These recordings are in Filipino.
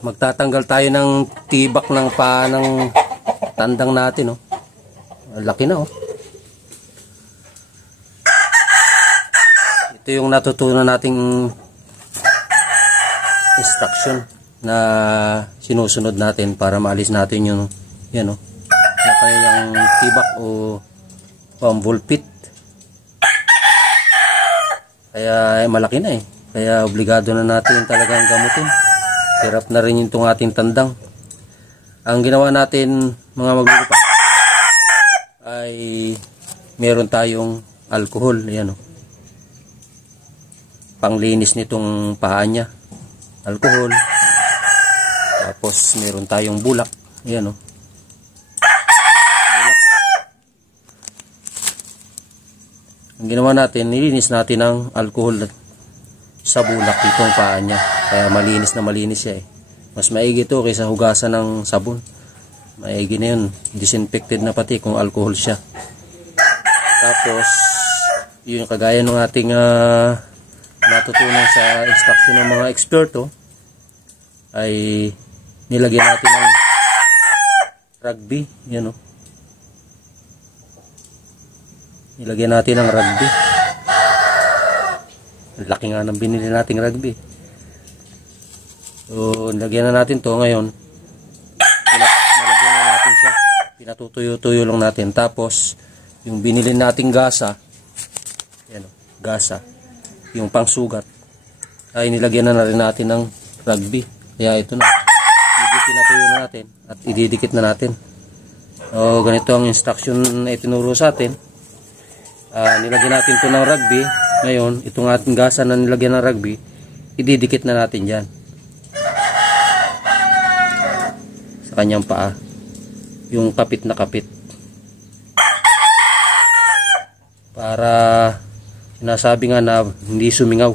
magtatanggal tayo ng tibak ng paa ng tandang natin, oh. Laki na, oh. Ito yung natutunan nating instruction na sinusunod natin para maalis natin yung yan, oh, yung kanyang tibak o pambulpit. Kaya malaki na, eh. Kaya obligado na natin talagang gamutin. Hirap na rin yung ating tandang. Ang ginawa natin, mga maglulupa, ay meron tayong alcohol. Ayan, oh. Panglinis nitong paa niya. Alcohol. Tapos meron tayong bulak. Ayan, oh. Bulak. Ang ginawa natin, nilinis natin ang alcohol sa bulak itong paa niya. Kaya malinis na malinis siya, eh. Mas maigi ito kaysa hugasan ng sabon. Maigi na yun. Disinfected na pati kung alcohol siya. Tapos yun kagaya ng ating natutunan sa instruction ng mga eksperto, ay nilagyan natin ng rugby. Yan, oh. Nilagyan natin ng rugby. Laki nga ng binili nating rugby. So, nilagyan na natin to ngayon. Nilagyan na natin siya. Pinatutuyo-tuyo lang natin. Tapos, yung binili nating gasa, yan, gasa, yung pangsugat, ay nilagyan na rin natin ng rugby. Kaya ito na. Medyo pinatuyo na natin at ididikit na natin. So, ganito ang instruction na itinuro sa atin. Nilagyan natin to ng rugby. Ngayon, itong ating gasa na nilagyan ng rugby, ididikit na natin dyan sa kanyang paa, yung kapit na kapit, para sinasabi nga na hindi sumingaw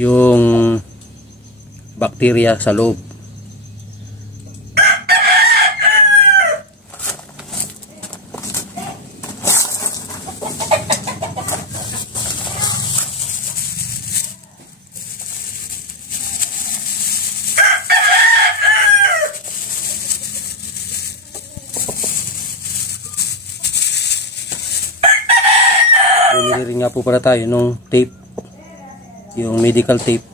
yung bakterya sa loob. Bumili rin nga po para tayo nung tape, yung medical tape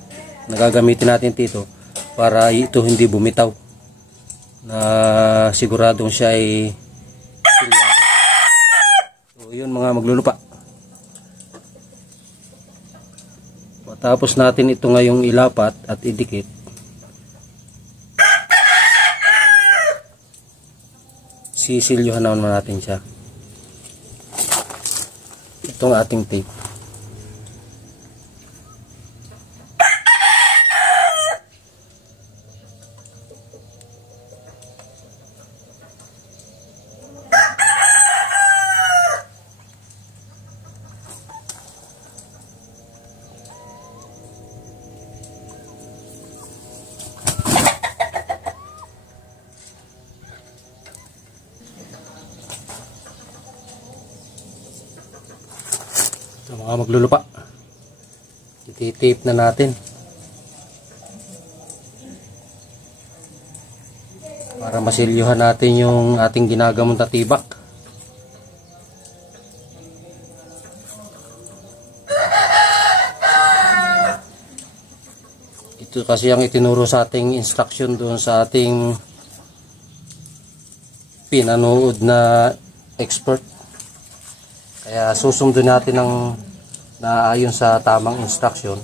na gagamitin natin dito para ito hindi bumitaw, na siguradong siya ay silyado. So yun mga maglulupa, matapos natin ito ngayong ilapat at idikit, sisilyuhan naman natin siya, itong ating tape. Ito mga maglulupa, ititape na natin para masilyuhan natin yung ating ginagamong tatibak. Ito kasi ang itinuro sa ating instruction doon sa ating pinanood na expert. Kaya susundin natin ng naayon sa tamang instruction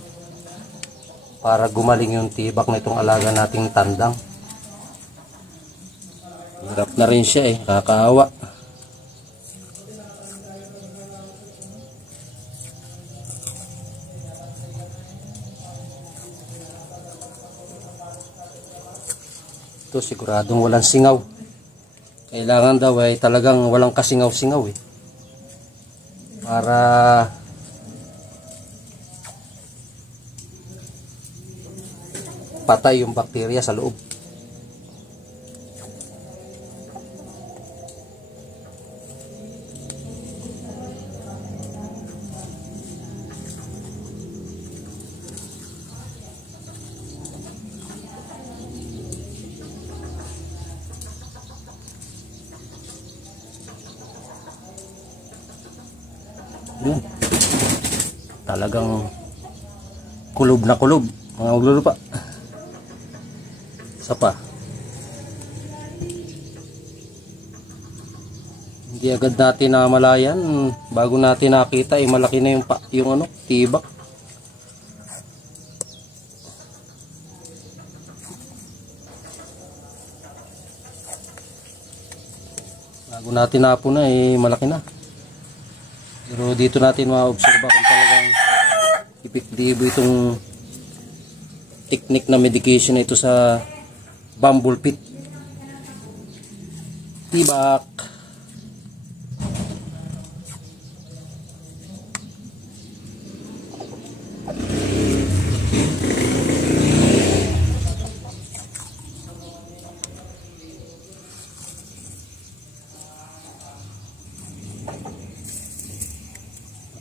para gumaling yung tibak na itong alaga nating tandang. Hirap na rin siya, eh, kakaawa. Ito siguradong walang singaw. Kailangan daw ay talagang walang kasingaw-singaw, eh, para patay yung bakterya sa loob. Yun. Talagang kulob na kulob mga maglulupa. Isa pa. Hindi agad natin namalayan, bago natin nakita malaki na yung tibak. Bago natin napo na malaki na. Pero dito natin ma-obserba kung talagang epektibo itong technique na medication na ito sa bumble pit. Tibak.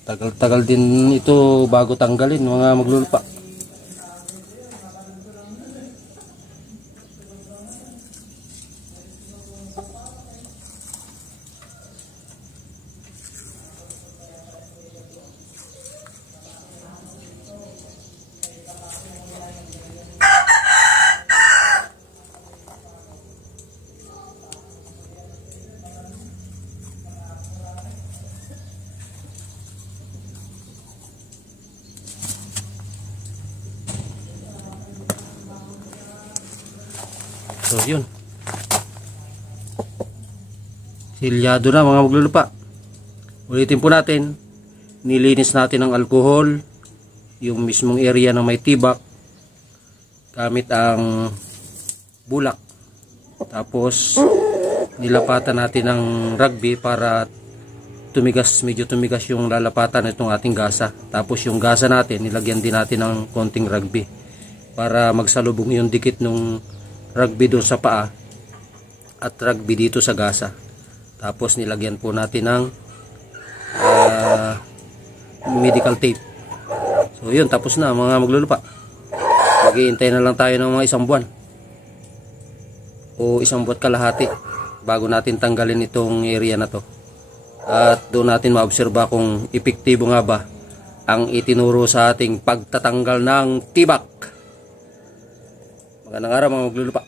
Tagal-tagal din ito bago tanggalin mga maglulupa. So yun, silyado na mga maglulupa. Ulitin po natin, nilinis natin ng alcohol yung mismong area na may tibak gamit ang bulak. Tapos nilapatan natin ng rugby para medyo tumigas yung lalapatan nitong ating gasa. Tapos yung gasa natin nilagyan din natin ng konting rugby para magsalubong yung dikit nung rugby doon sa paa at rugby dito sa gasa. Tapos nilagyan po natin ng medical tape. So yun, tapos na mga maglulupa. Maghihintay na lang tayo ng mga isang buwan o isang buwan kalahati bago natin tanggalin itong area na to. At doon natin maobserba kung epektibo nga ba ang itinuro sa ating pagtatanggal ng tibak. Magandang araw mga maglulupa.